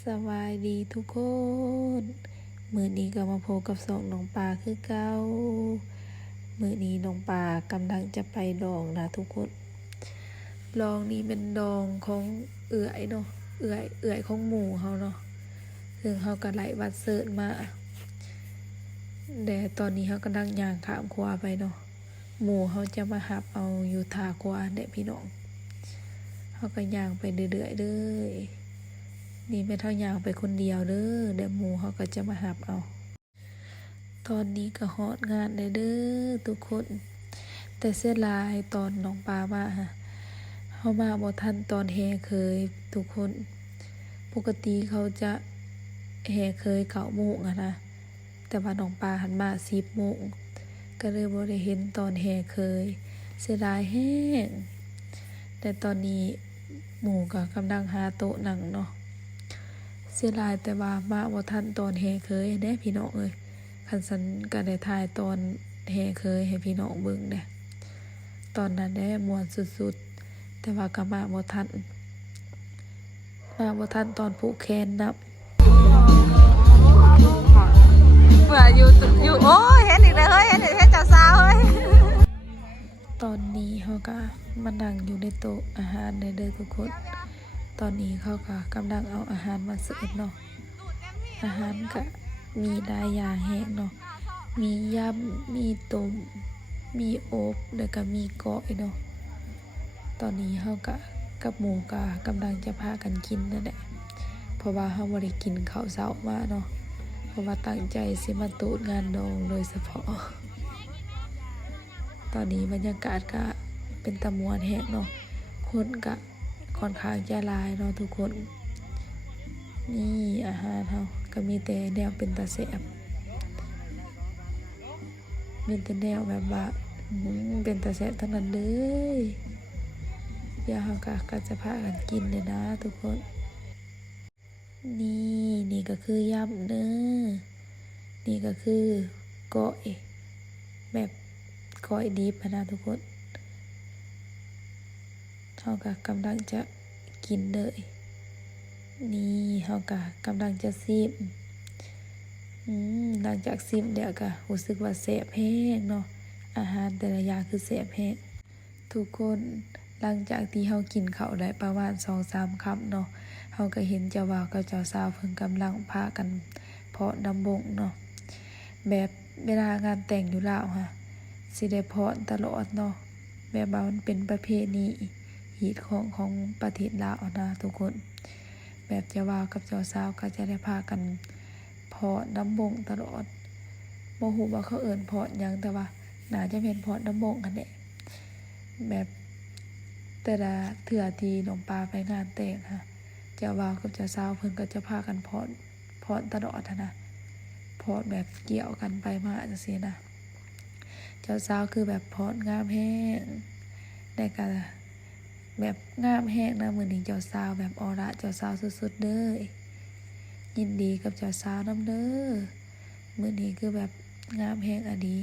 สบายดีทุกคนมื้อนี้ก็มาพบกับสองน้องปลาคือเก่ามื้อนี้น้องปลากำลังจะไปดองนะทุกคนดองนี้เป็นดองของเอื่อยเนาะเอื่อยของหมู่เฮาเนาะซึ่งเฮาก็ไล่บัดเสิร์ชมาแต่ตอนนี้เฮากำลังย่างข้ามครัวไปเนาะหมู่เฮาจะมาหับเอาอยู่ท่าครัวเด้พี่น้องเฮาก็ย่างไปเรื่อยๆเด้อนี่ไม่เท่าย่างไปคนเดียวเด้อเดี๋ยวหมู่เขาก็จะมาหับเอาตอนนี้ก็ฮอดงานเลยเด้อทุกคนแต่เสียดายตอนน้องปลามาฮะเขามาบ่ทันตอนแห่เคยทุกคนปกติเขาจะแห่เคย9 โมงอะนะแต่ว่าน้องปลาหันมา10 โมงก็เลยบ่ได้เห็นตอนแห่เคยเสียดายแห้งแต่ตอนนี้หมู่ก็กำลังหาโต๊ะนั่งเนาะเสียดายแต่ว่ามาบ่ทันตอนแห่เคยเด้พี่น้องเอ้ยคันสันก็ได้ถ่ายตอนแห่เคยให้พี่น้องเบิ่งเด้ตอนนั้นได้ม่วนสุดๆแต่ว่าก็มาบ่ทันตอนผูกแขนนับเบื่ออยู่โอ้ยเห็นอีกเลยเฮ้ยเห็นเจ้าสาวเฮ้ยตอนนี้เขาก็มานั่งอยู่ในโต๊ะอาหารเด้อทุกคนตอนนี้เขาก็กำลังเอาอาหารมาเสิร์ฟเนาะอาหารก็มีหลายอย่างแห้งเนาะมียำมีต้มมีอบแล้วก็มีก้อยเนาะตอนนี้เขาก็กับหมูก็กำลังจะพากันกินนั่นแหละเพราะว่าเขาบ่ได้กินข้าวเช้ามาเนาะเพราะว่าตั้งใจสิมาตูดงานดองโดยเฉพาะตอนนี้บรรยากาศก็เป็นตะมวนแห้งเนาะคนก็ค่อนข้างจะหลายเนาะทุกคนนี่อาหารเฮาก็มีแต่แนวเป็นตาแซ่บมีแต่แนวแบบว่าเป็นตาแซ่บทั้งนั้นเลยเดี๋ยวเฮาก็จะพากันกินเลยนะทุกคนนี่ก็คือยำเด้อนี่ก็คือก้อยแบบก้อยดิบนะทุกคนเฮาก็กำลังจะกินเลยนี่เฮาก็กำลังจะซิมหลังจากซิมเดี๋ยวก็รู้สึกว่าแซ่บแห้งเนาะอาหารแต่ละอย่างคือแซ่บแห้งทุกคนหลังจากที่เฮากินข้าวได้ประมาณ 2-3 คำเนาะเฮาก็เห็นเจ้าบ่าวกับเจ้าสาวเพิ่นกำลังพากันเพาะดำบงเนาะแบบเวลางานแต่งอยู่ลาวค่ะสิได้เพาะตลอดเนาะแบบว่ามันเป็นประเพณีฮีตของประเทศลาวนะทุกคนแบบเจ้าบ่าวกับเจ้าสาวก็จะได้พากันเพาะดำบงตลอดบ่ฮู้ว่าเขาเอิ้นเพาะหยังแต่ว่าน่าจะเป็นเพาะดำบงกันแหละแบบแต่ละเทื่อที่น้องปลาไปงานแต่งค่ะเจ้าบ่าวกับเจ้าสาวเพิ่นก็จะพากันเพาะตลอดนะเพาะแบบเกี่ยวกันไปมาจังซี่นะเจ้าสาวคือแบบเพาะงามแห้งได้ก็แบบงามแห้งนะมื้อนี้เจ้าสาวแบบออร่าเจ้าสาวสุดๆเด้อยินดีกับเจ้าสาวนำเด้อมื้อนี้คือแบบงามแห้งอะดี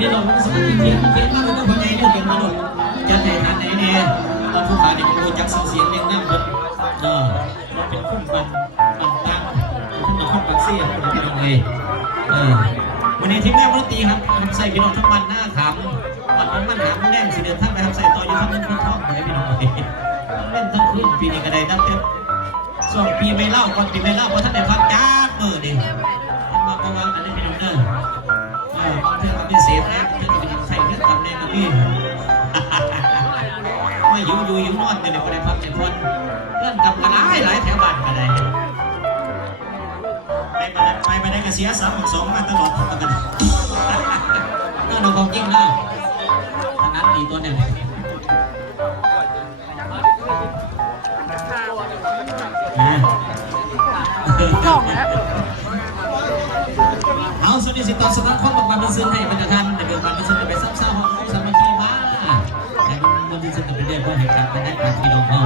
นี่เราสมัครเพียงมากเลยต้องคนไหนด้วยเป็นมนุษย์จะไหนทางไหนเนี่ยตอนผู้ขาเนี่ยมันจักเสียงเรื่องนั่งคนเราเป็นคนบันตั้งท่านเป็นคนบันเสียคนเป็นยังไงวันนี้ทีมงานรถตีครับใส่พี่น้องทั้งวันหน้าขำมันหาแน่นสิเดินทางไปครับใส่ต่ออยู่ทั้งนั้นทั้งท้องเลยพี่น้องเล่นทั้งคืนปีนี้ก็ได้ตั้งแต่ส่วนปีไม่เล่าก่อนปีไม่เล่าเพราะท่านได้พักจ้าดิมาประวัติอันนี้พี่น้องเด้อบางเรื่องพิเศษนะเรื่องเป็นใส่เรื่องทำแน่กับพี่ว่าอยู่นอนกันเดี๋ยวก็ได้พัก7 คนเรื่องทำกันหลายแถวบ้านกันเลยไปได้กระเสีย3 2มาตลอดทั้งกันน่าดูของจริงนะขนาดดีตัวเนี่ยเอาส่วนที่สิตอนสำนักข้อบอกความเป็นซึ้งให้บรรดาท่านในเรื่องความเป็นซึ้งจะไปซับซ้อนของสามัคคีมาให้คนที่ซึ้งจะไปเรียกว่าเหตุการณ์เป็นได้การที่น้องเขา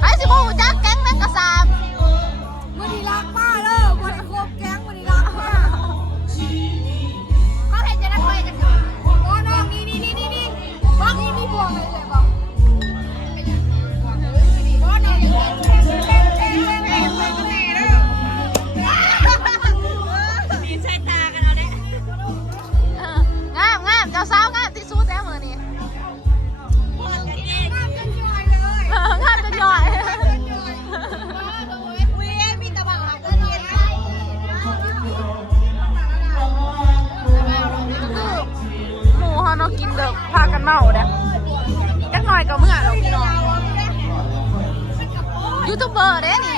ไอ้สิบ่ฮู้จักแก๊งแมงกะสาบ วันนี้รักป้าเด้อวันนี้โคบแก๊งวันนี้รักป้าเขาเห็นจะได้ไปกันค่ะโอ้น้องนี่บอกนี่บวงเลยเลยบอกโอ้น้องอย่างนี้ใช้ตากันเอาเด้ งามเจ้าสาวงามที่สุดแล้วมื้อนี้ งามจะย่อยหมูเขาเนาะกินเด็กพากันเมาเด้จักหน่อยก็เมื่อเราพี่น้องยูทูบเบอร์เด้นี่